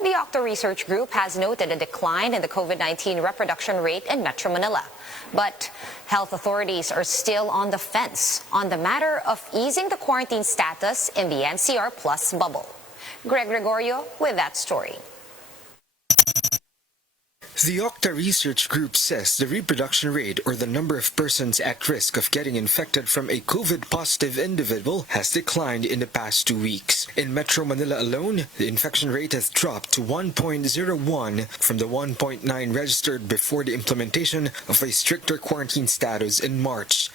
The OCTA Research Group has noted a decline in the COVID-19 reproduction rate in Metro Manila. But health authorities are still on the fence on the matter of easing the quarantine status in the NCR Plus bubble. Greg Gregorio with that story. The OCTA Research Group says the reproduction rate, or the number of persons at risk of getting infected from a COVID-positive individual, has declined in the past 2 weeks. In Metro Manila alone, the infection rate has dropped to 1.01 from the 1.9 registered before the implementation of a stricter quarantine status in March.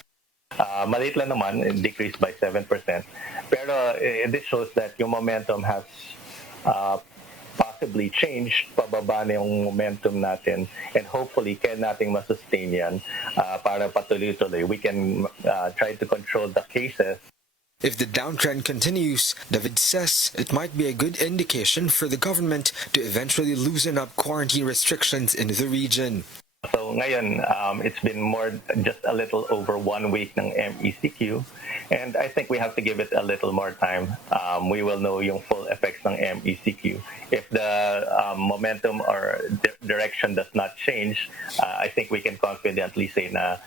Maliit lang naman, it decreased by 7%. Pero this shows that yung momentum has possibly changed, pababa na yung momentum natin, and hopefully kaya nating masustain yan para patuloy-tuloy. We can try to control the cases. If the downtrend continues, David says it might be a good indication for the government to eventually loosen up quarantine restrictions in the region. So ngayon, it's been just a little over 1 week ng MECQ, and I think we have to give it a little more time. We will know yung full effects ng MECQ. If the momentum or direction does not change, I think we can confidently say na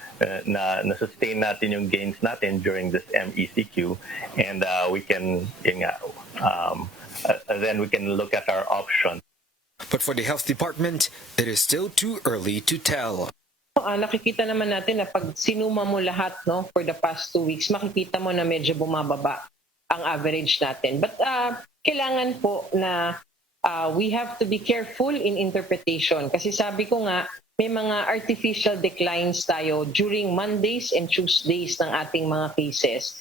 sustain natin yung gains natin during this MECQ, and we can then we can look at our options. But for the health department, it is still too early to tell. Nakikita naman natin na pag sinuma mo lahat for the past 2 weeks, makikita mo na medyo bumababa ang average natin. But kailangan po na we have to be careful in interpretation. Kasi sabi ko nga, may mga artificial declines tayo during Mondays and Tuesdays ng ating mga cases.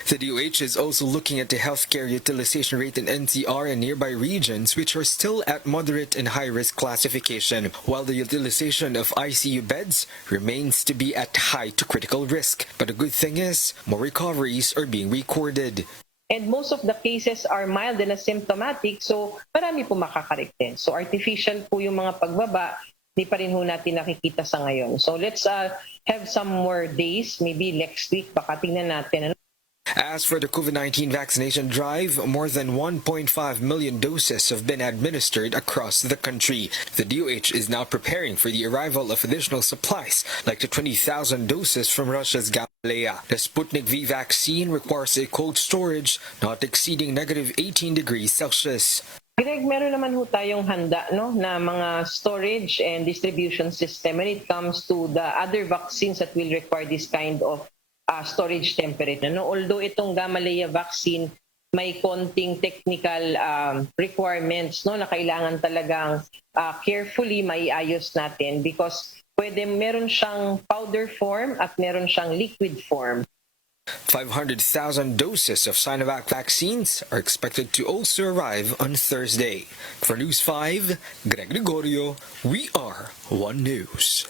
The DOH is also looking at the healthcare utilization rate in NCR and nearby regions, which are still at moderate and high-risk classification, while the utilization of ICU beds remains to be at high to critical risk. But the good thing is, more recoveries are being recorded. And most of the cases are mild and asymptomatic, so marami po makaka-correct din. So artificial po yung mga pagbaba, di pa rin ho natin nakikita sa ngayon. So let's have some more days, maybe next week, baka tingnan natin. As for the COVID-19 vaccination drive, more than 1.5 million doses have been administered across the country. The DOH is now preparing for the arrival of additional supplies, like the 20,000 doses from Russia's Gamaleya. The Sputnik V vaccine requires a cold storage not exceeding -18 degrees Celsius. Greg, meron naman ho tayong handa na mga storage and distribution system when it comes to the other vaccines that will require this kind of storage temperature. Although itong Gamaleya vaccine may konting technical requirements na kailangan talagang carefully maiayos natin because meron siyang powder form at meron siyang liquid form. 500,000 doses of Sinovac vaccines are expected to also arrive on Thursday. For News 5, Greg Gregorio, we are One News.